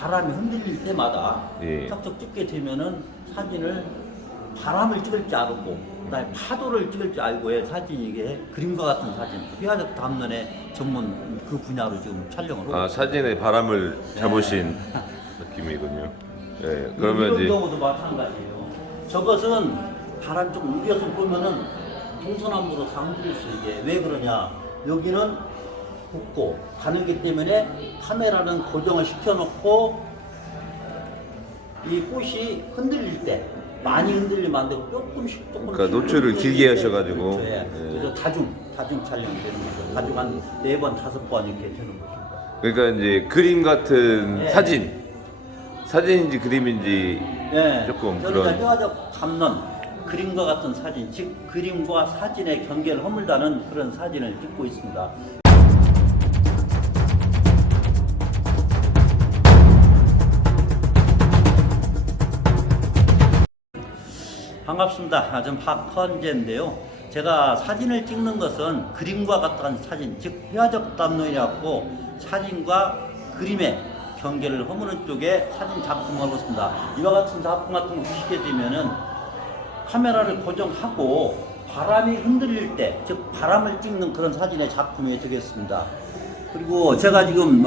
바람이 흔들릴 때마다 예. 척척 찍게 되면은 사진을 바람을 찍을 줄 알고 그다음에 파도를 찍을 줄 알고 해 사진이 이게 그림과 같은 사진 회화적 담론의 전문 그 분야로 지금 촬영을 하고 아, 사진에 바람을 잡으신 느낌이군요. 예, 그러면 이런 이제 경우도 마찬가지예요. 저것은 바람 좀 우겨서 보면은 동서남북으로 다 흔들릴 수 있게. 왜 그러냐? 여기는 굽고 가늘기 때문에 카메라는 고정을 시켜놓고 이 꽃이 흔들릴 때 많이 흔들리면 안 되고 조금씩 그러니까 노출을 길게 하셔가지고. 그렇죠. 예. 예. 그래서 다중 촬영이 되는 거죠. 다중 한 4번, 5번 이렇게 되는 거죠. 그러니까 이제 그림 같은 예. 사진인지 그림인지 예. 조금 저는 그런. 회화적 담론, 그림과 같은 사진, 즉 그림과 사진의 경계를 허물다는 그런 사진을 찍고 있습니다. 반갑습니다. 저는 박헌재인데요. 제가 사진을 찍는 것은 그림과 같은 사진, 즉 회화적 담론이라고 사진과 그림의 경계를 허무는 쪽에 사진 작품을 하고 있습니다. 이와 같은 작품 같은 거 보시게 되면은 카메라를 고정하고 바람이 흔들릴 때, 즉 바람을 찍는 그런 사진의 작품이 되겠습니다. 그리고 제가 지금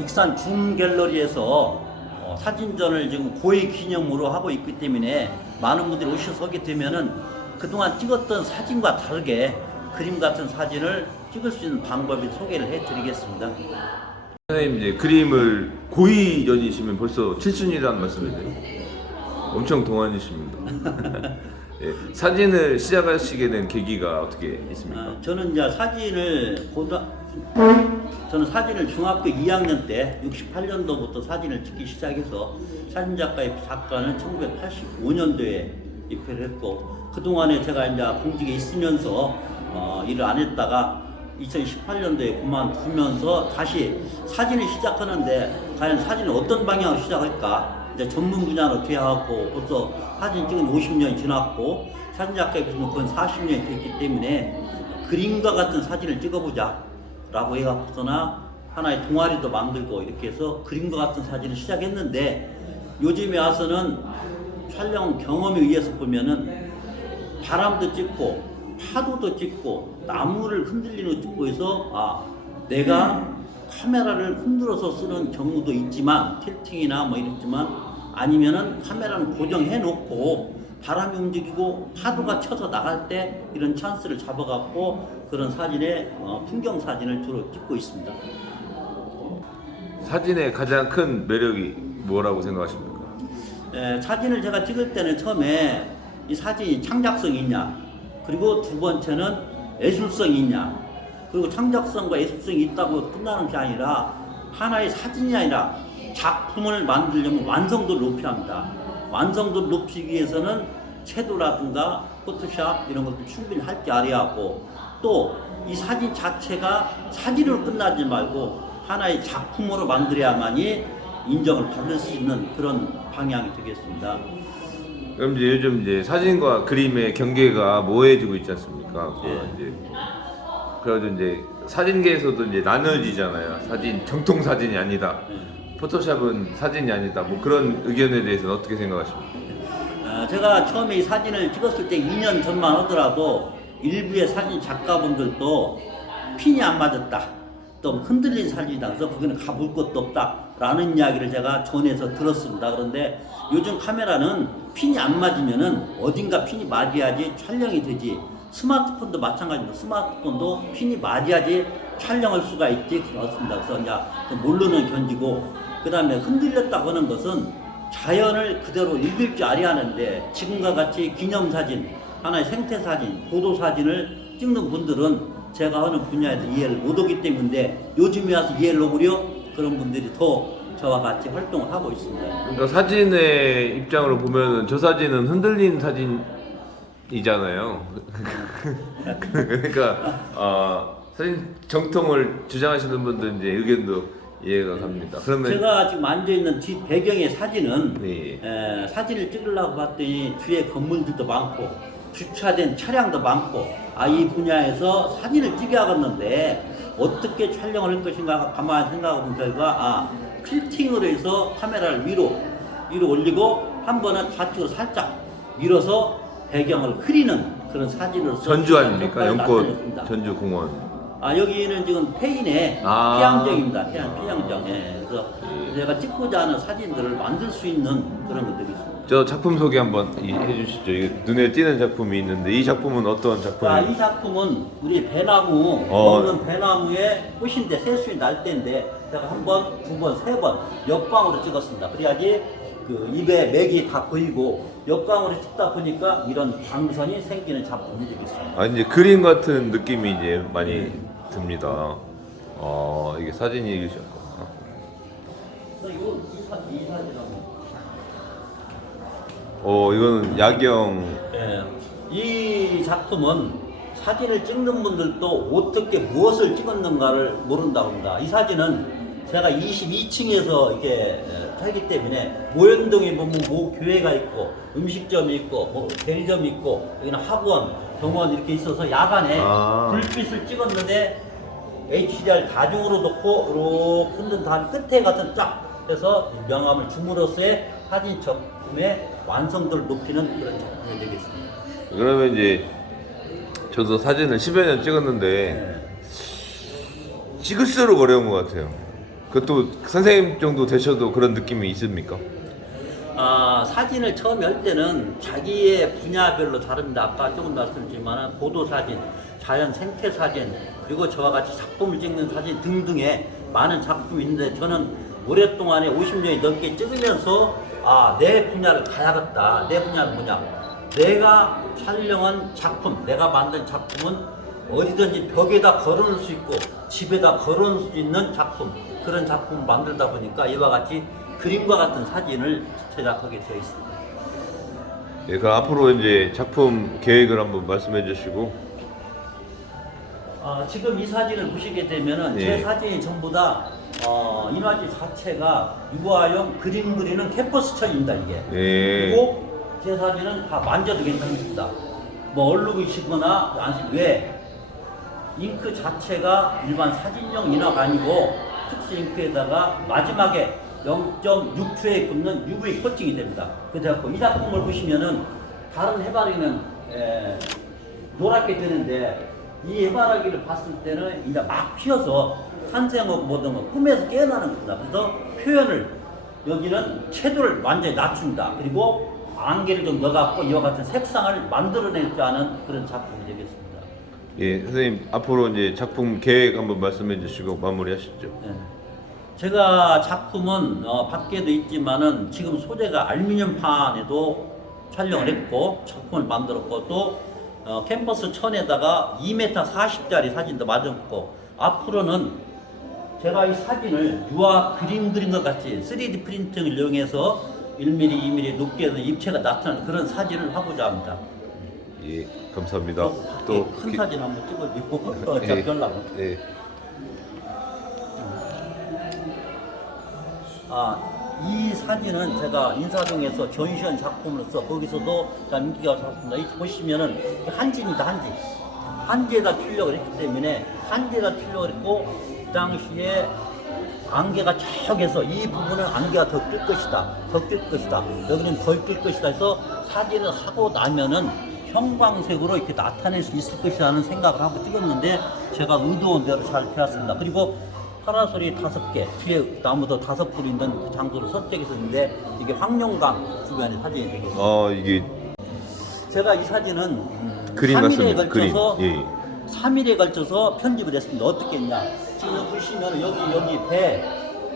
익산 줌 갤러리에서 사진전을 지금 고위 기념으로 하고 있기 때문에 많은 분들이 오셔서 하게 되면은 그동안 찍었던 사진과 다르게 그림 같은 사진을 찍을 수 있는 방법을 소개를 해드리겠습니다. 선생님 이제 그림을 고이전이시면 벌써 7순이라는 말씀이세요? 엄청 동안이십니다. 예, 사진을 시작하시게 된 계기가 어떻게 있습니까? 저는 이제 저는 사진을 중학교 2학년 때 68년도부터 사진을 찍기 시작해서 사진작가의 작가는 1985년도에 입회를 했고 그동안에 제가 이제 공직에 있으면서 일을 안 했다가 2018년도에 그만두면서 다시 사진을 시작하는데 과연 사진을 어떤 방향으로 시작할까? 이제 전문 분야로 돼야하고 벌써 사진 찍은 50년이 지났고 사진작가에 비해서 그건 40년이 됐기 때문에 그림과 같은 사진을 찍어보자 라고 해갖고서나 하나의 동아리도 만들고 이렇게 해서 그림과 같은 사진을 시작했는데 요즘에 와서는 촬영 경험에 의해서 보면은 바람도 찍고 파도도 찍고 나무를 흔들리는 거 찍고 해서 내가 카메라를 흔들어서 쓰는 경우도 있지만 틸팅이나 뭐 이랬지만 아니면은 카메라는 고정해 놓고 바람이 움직이고 파도가 쳐서 나갈 때 이런 찬스를 잡아갖고 그런 사진에 풍경 사진을 주로 찍고 있습니다. 사진의 가장 큰 매력이 뭐라고 생각하십니까? 사진을 제가 찍을 때는 처음에 이 사진이 창작성이 있냐, 그리고 두 번째는 예술성이 있냐, 그리고 창작성과 예술성이 있다고 끝나는 게 아니라 하나의 사진이 아니라 작품을 만들려면 완성도를 높여야 합니다. 완성도를 높이기 위해서는 채도라든가 포토샵 이런 것도 충분히 할 줄 알아야 하고 또 이 사진 자체가 사진으로 끝나지 말고 하나의 작품으로 만들어야만이 인정을 받을 수 있는 그런 방향이 되겠습니다. 그럼 이제 요즘 이제 사진과 그림의 경계가 모호해지고 있지 않습니까? 이제 그래도 이제 사진계에서도 이제 나눠지잖아요. 사진 정통 사진이 아니다. 포토샵은 사진이 아니다. 뭐 그런 의견에 대해서는 어떻게 생각하십니까? 제가 처음에 이 사진을 찍었을 때 2년 전만 하더라도 일부의 사진 작가분들도 핀이 안 맞았다, 또 흔들린 사진이다, 그래서 거기는 가볼 것도 없다 라는 이야기를 제가 전해서 들었습니다. 그런데 요즘 카메라는 핀이 안 맞으면은 어딘가 핀이 맞아야지 촬영이 되지, 스마트폰도 마찬가지입니다. 스마트폰도 핀이 맞아야지 촬영할 수가 있지 그렇습니다. 그래서 이제 모르는 견디고 그 다음에 흔들렸다고 하는 것은 자연을 그대로 읽을 줄 알아야 하는데 지금과 같이 기념사진, 하나의 생태사진, 보도사진을 찍는 분들은 제가 하는 분야에서 이해를 못하기 때문에 요즘에 와서 이해를 하고려 그런 분들이 더 저와 같이 활동을 하고 있습니다. 그러니까 사진의 입장으로 보면은 저 사진은 흔들린 사진이잖아요. 그러니까 사진 정통을 주장하시는 분들 이제 의견도 이해가 갑니다. 그러면 제가 지금 앉아있는 뒷 배경의 사진은 네. 사진을 찍으려고 봤더니 뒤에 건물들도 많고 주차된 차량도 많고 이 분야에서 사진을 찍어야겠는데 어떻게 촬영을 할 것인가 가만히 생각해 본 결과 필팅으로 해서 카메라를 위로 올리고 한 번은 좌측으로 살짝 밀어서 배경을 흐리는 그런 사진으로서 전주 아닙니까? 영꽃 나타냈습니다. 전주 공원. 여기는 지금 페인의 아. 피양정입니다. 피양정. 예. 그래서 제가 찍고자 하는 사진들을 만들 수 있는 그런 것들이 있습니다. 저 작품 소개 한번 해주시죠. 이게 눈에 띄는 작품이 있는데 이 작품은 어떤 작품이에요? 이 작품은 우리 배나무 먹는 배나무의 꽃인데 새순이 날 때인데 제가 한 번, 두 번, 세 번 역광으로 찍었습니다. 그래야지 그 입에 맥이 다 보이고 역광으로 찍다 보니까 이런 광선이 생기는 작품이 되겠습니다. 이제 그림 같은 느낌이 이제 많이 듭니다. 이게 사진이셨고. 이 사진하고. 이거는 야경. 예, 이 작품은 사진을 찍는 분들도 어떻게 무엇을 찍었는가를 모른다고 합니다. 이 사진은 제가 22층에서 이렇게 살기 때문에 모현동에 보면 뭐 교회가 있고 음식점이 있고 뭐 대리점이 있고 여기는 학원, 병원 이렇게 있어서 야간에 불빛을 찍었는데 HDR 다중으로 놓고 이렇게 흔든 다음 끝에 가서 쫙 해서 명암을 줌으로써의 사진 작품의 완성도를 높이는 그런 작품이 되겠습니다. 그러면 이제 저도 사진을 10여 년 찍었는데 찍을수록 어려운 것 같아요. 그것도 선생님 정도 되셔도 그런 느낌이 있습니까? 사진을 처음에 할 때는 자기의 분야별로 다릅니다. 아까 조금 말씀드렸지만 보도 사진, 자연 생태 사진, 그리고 저와 같이 작품을 찍는 사진 등등의 많은 작품이 있는데 저는 오랫동안에 50년이 넘게 찍으면서 내 분야를 가야겠다. 내 분야는 뭐냐? 내가 촬영한 작품, 내가 만든 작품은 어디든지 벽에다 걸어놓을 수 있고 집에다 걸어놓을 수 있는 작품, 그런 작품을 만들다 보니까 이와 같이 그림과 같은 사진을 제작하게 되어 있습니다. 예, 그럼 앞으로 이제 작품 계획을 한번 말씀해 주시고. 지금 이 사진을 보시게 되면은 제 사진이 전부 다 인화지 자체가 유아용 그림 그리는 캔버스 천입니다 이게. 그리고 제 사진은 다 만져도 괜찮습니다. 뭐 얼룩이시거나 왜 잉크 자체가 일반 사진용 인화가 아니고 특수 잉크에다가 마지막에 0.6초에 굽는 UV 코팅이 됩니다. 그래서 이 작품을 보시면은 다른 해바라기는 노랗게 되는데 이 해바라기를 봤을 때는 이제 막 피어서 탄생하고 뭐든 꿈에서 깨어나는 겁니다. 그래서 표현을 여기는 채도를 완전히 낮춥니다. 그리고 안개를 좀 넣어갖고 이와 같은 색상을 만들어내지 않은 그런 작품이 되겠습니다. 예, 선생님 앞으로 이제 작품 계획 한번 말씀해 주시고 마무리하시죠. 네. 제가 작품은 밖에도 있지만은 지금 소재가 알루미늄판에도 촬영을 했고 작품을 만들었고 또 캔버스 천에다가 2m 40짜리 사진도 만들었고 앞으로는 제가 이 사진을 유화 그림 그린 것 같이 3D 프린팅을 이용해서 1mm, 2mm 높게 입체가 나타나는 그런 사진을 하고자 합니다. 예, 감사합니다. 또 큰 사진 한번 찍어주고 작별라고. 예. 이 사진은 제가 인사동에서 전시한 작품으로서 거기서도 인기가 좋았습니다. 이 보시면은 한지입니다, 한지에다 출력을 했기 때문에 한지에다 출력을 했고 그 당시에 안개가 쫙해서 이 부분은 안개가 더 뜰 것이다, 여기는 덜 뜰 것이다 해서 사진을 하고 나면은 형광색으로 이렇게 나타낼 수 있을 것이라는 생각을 하고 찍었는데 제가 의도한 대로 잘 되었습니다. 그리고 파라솔이 5개, 뒤에 나무도 5그루 있는 그 장소를 선택했었는데 이게 황룡강 주변의 사진이 되겠습니다. 이게 제가 이 사진은 그림 3일에 같습니다. 걸쳐서 그림. 3일에 걸쳐서 편집을 했습니다. 어떻게 했냐? 지금 보시면 여기 배,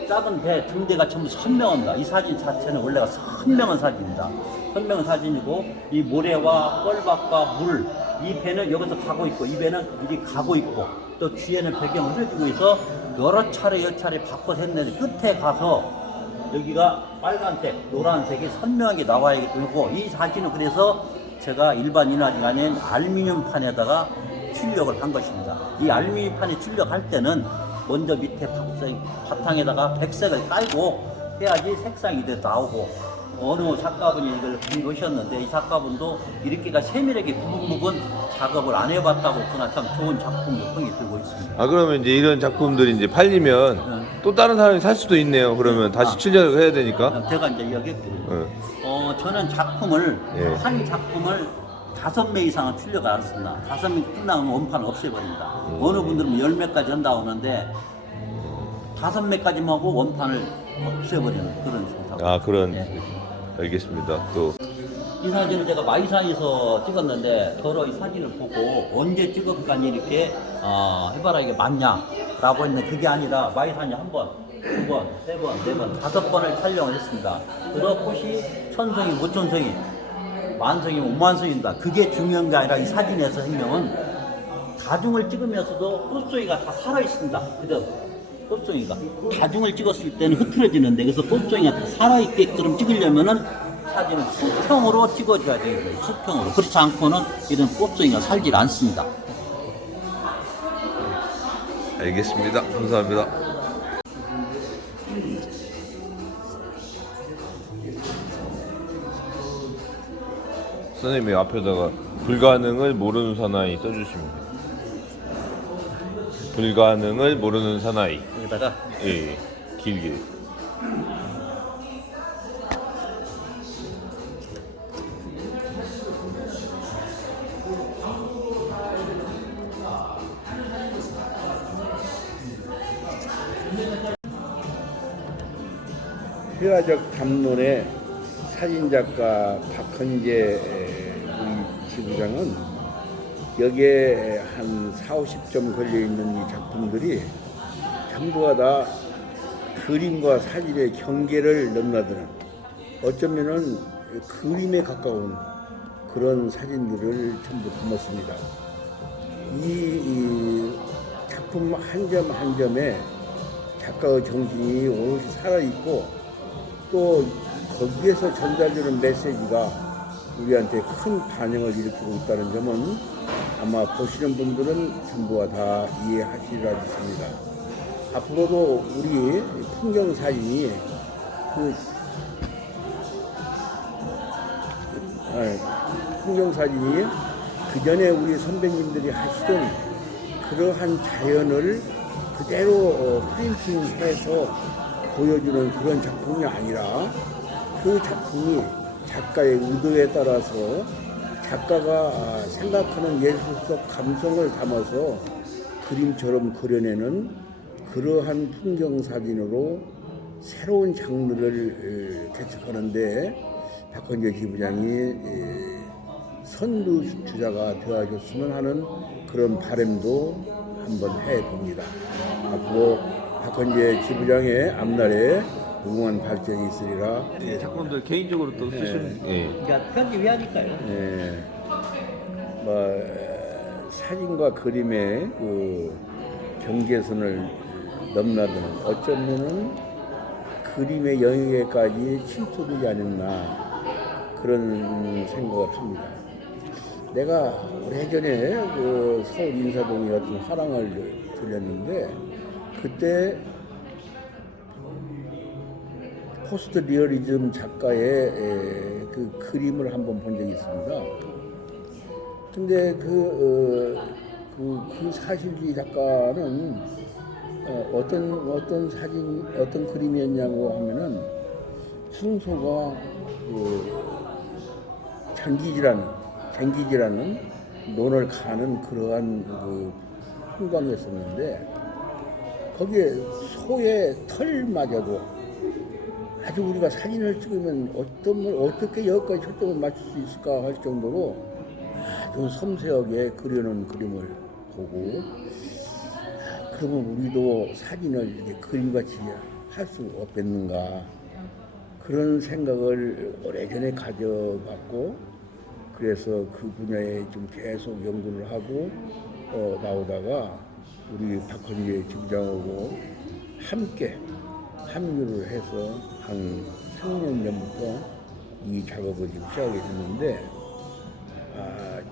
작은 배 등대가 전부 선명합니다. 이 사진 자체는 원래가 선명한 사진입니다. 선명한 사진이고 이 모래와 뻘밭과 물, 이 배는 여기서 가고 있고 이 배는 이리 가고 있고 또 뒤에는 배경을 흐려지고 있어 여러 차례 바꿔서 했는데 끝에 가서 여기가 빨간색, 노란색이 선명하게 나와야 되고 이 사진은 그래서 제가 일반 인화지가 아닌 알루미늄판에다가 출력을 한 것입니다. 이 알루미늄판에 출력할 때는 먼저 밑에 바탕에다가 백색을 깔고 해야지 색상이 나오고 어느 작가분이 이걸 보셨는데 이 작가분도 이렇게가 세밀하게 부분 작업을 안 해봤다고 그나 참 좋은 작품을 평이 들고 있습니다. 아 그러면 이제 이런 작품들이 이제 팔리면 네. 또 다른 사람이 살 수도 있네요. 그러면 다시 출력을 해야 되니까. 제가 이제 이야기했거든요. 네. 저는 작품을 예. 한 작품을 5매 이상은 출력 안 했습니다. 5매 끝나면 원판을 없애버립니다. 어느 분들은 10매까지 한다고 하는데 5매까지만 하고 원판을 없애버리는 그런 작품. 아 그런 예. 알겠습니다. 또 이 사진을 제가 마이산에서 찍었는데 저로 이 사진을 보고 언제 찍었까니 이렇게 해봐라 이게 맞냐라고 했는데 그게 아니라 마이산이 한 번, 두 번, 세 번, 네 번, 5번을 촬영을 했습니다. 그것이 천성이 모천성이 만성이 오만성이다. 그게 중요한 게 아니라 이 사진에서 생명은 다중을 찍으면서도 꽃송이가 다 살아 있습니다. 그대로 꽃송이가 다중을 찍었을 때는 흐트러지는데 그래서 꽃송이가 다 살아 있게끔 찍으려면은 사진을 수평으로 찍어줘야 돼요. 수평으로. 그렇지 않고는 이런 꽃송이가 살질 않습니다. 알겠습니다. 감사합니다. 선생님이 앞에다가 불가능을 모르는 사나이 써주시면 돼요. 불가능을 모르는 사나이. 여기다가 예, 예. 길게. 회화적 담론의 사진작가 박헌재 우리 지부장은 여기에 한 40-50점 걸려있는 이 작품들이 전부가 다 그림과 사진의 경계를 넘나드는 어쩌면은 그림에 가까운 그런 사진들을 전부 담았습니다. 이 작품 한 점 한 점에 작가의 정신이 오롯이 살아있고 또 거기에서 전달되는 메시지가 우리한테 큰 반영을 일으키고 있다는 점은 아마 보시는 분들은 전부가 다 이해하시리라 믿습니다. 앞으로도 우리 풍경 사진이 풍경 사진이 그 전에 우리 선배님들이 하시던 그러한 자연을 그대로 프린팅해서 보여주는 그런 작품이 아니라 그 작품이 작가의 의도에 따라서 작가가 생각하는 예술 속 감성을 담아서 그림처럼 그려내는 그러한 풍경 사진으로 새로운 장르를 개척하는데 박헌재 지부장이 선두주자가 되어줬으면 하는 그런 바람도 한번 해봅니다. 앞으로 박헌재 지부장의 앞날에 무궁한 발전이 있으리라. 예, 작품들 개인적으로 또 쓰시는. 예. 그러니까 편집 왜 하니까요? 예, 사진과 그림의 그 경계선을 넘나드는 어쩌면은 그림의 영역에까지 침투되지 않았나 그런 생각을 합니다. 내가 오래전에 그 서울 인사동에 어떤 화랑을 들렸는데 그때 포스트 리얼리즘 작가의 그 그림을 한번 본 적이 있습니다. 근데 그 사실주의 작가는 어떤 그림이었냐고 하면은 황소가 쟁기지라는 논을 가는 그러한 그 풍광이었었는데 거기에 소의 털마저도 아주 우리가 사진을 찍으면 어떻게 여기까지 초점을 맞출 수 있을까 할 정도로 아주 섬세하게 그려놓은 그림을 보고 그러면 우리도 사진을 이렇게 그림같이 할 수 없겠는가 그런 생각을 오래전에 가져봤고 그래서 그 분야에 좀 계속 연구를 하고 나오다가 우리 박헌재 지부장하고 함께 합류를 해서 한 3년 전부터 이 작업을 지금 시작하게 됐는데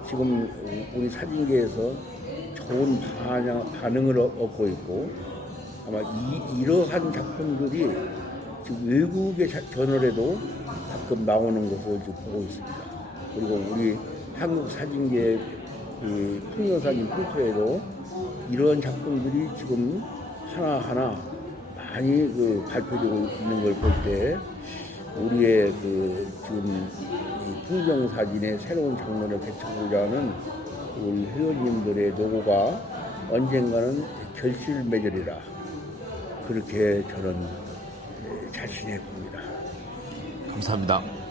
지금 우리 사진계에서 좋은 반응을 얻고 있고 아마 이러한 작품들이 지금 외국의 저널에도 가끔 나오는 것을 지금 보고 있습니다. 그리고 우리 한국 사진계 이 풍경사진 풍토에도 이런 작품들이 지금 하나하나 많이 발표되고 있는 걸 볼 때 우리의 지금 이 풍경사진의 새로운 장르를 개척하고자 하는 우리 회원님들의 노고가 언젠가는 결실맺으리라 그렇게 저는 자신해 봅니다. 감사합니다.